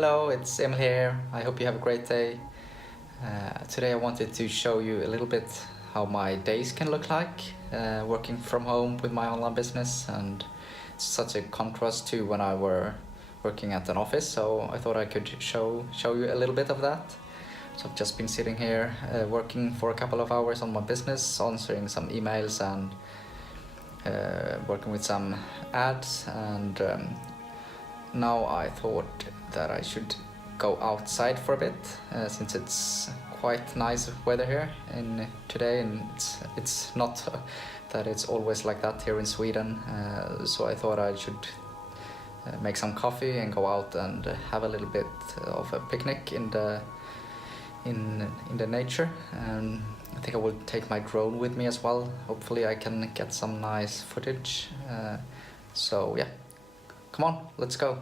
Hello, it's Emil here. I hope you have a great day. Today I wanted to show you a little bit how my days can look like working from home with my online business, and it's such a contrast to when I were working at an office, so I thought I could show you a little bit of that. So I've just been sitting here working for a couple of hours on my business, answering some emails and working with some ads, and now I thought that I should go outside for a bit since it's quite nice weather here today, and it's not that it's always like that here in Sweden, so I thought I should make some coffee and go out and have a little bit of a picnic in the nature. I think I will take my drone with me as well. Hopefully I can get some nice footage. So yeah, come on, let's go.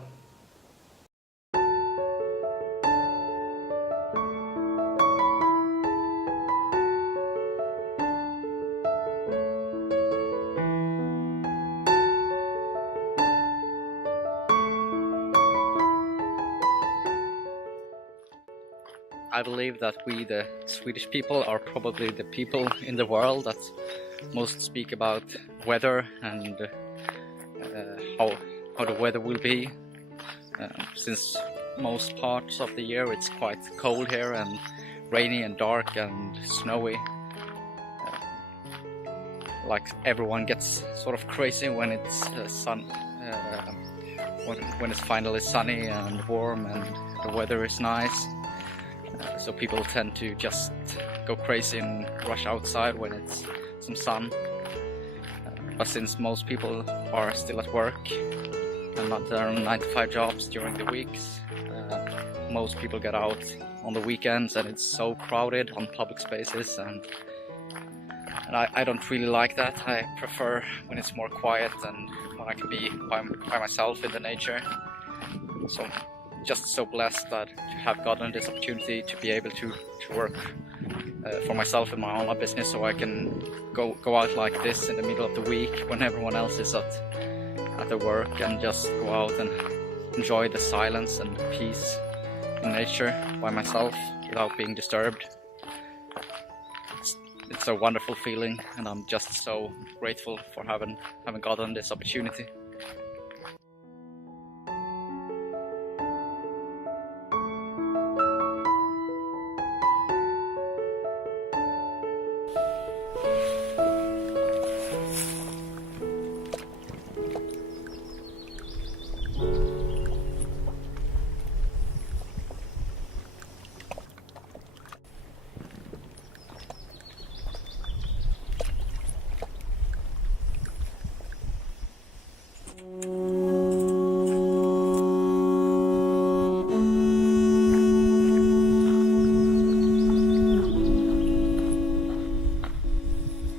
I believe that we, the Swedish people, are probably the people in the world that most speak about weather and how the weather will be. Since most parts of the year it's quite cold here and rainy and dark and snowy. Like everyone gets sort of crazy when it's when it's finally sunny and warm and the weather is nice. So people tend to just go crazy and rush outside when it's some sun. But since most people are still at work and not their 9-to-5 jobs during the weeks, most people get out on the weekends, and it's so crowded on public spaces, and I don't really like that. I prefer when it's more quiet and when I can be by myself in the nature. So just so blessed that to have gotten this opportunity to be able to work for myself in my online business, so I can go out like this in the middle of the week when everyone else is at their work, and just go out and enjoy the silence and the peace in nature by myself without being disturbed. It's a wonderful feeling, and I'm just so grateful for having gotten this opportunity.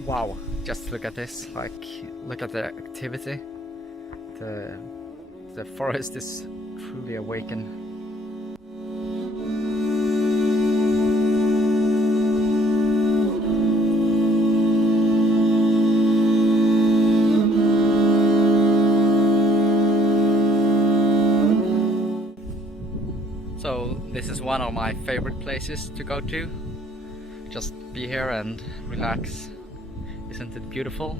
Wow, just look at this, look at the activity. The forest is truly awakened. So this is one of my favorite places to go to. Just be here and relax. Isn't it beautiful?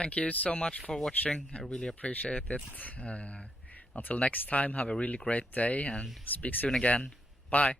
thank you so much for watching. I really appreciate it. Until next time, have a really great day and speak soon again. Bye.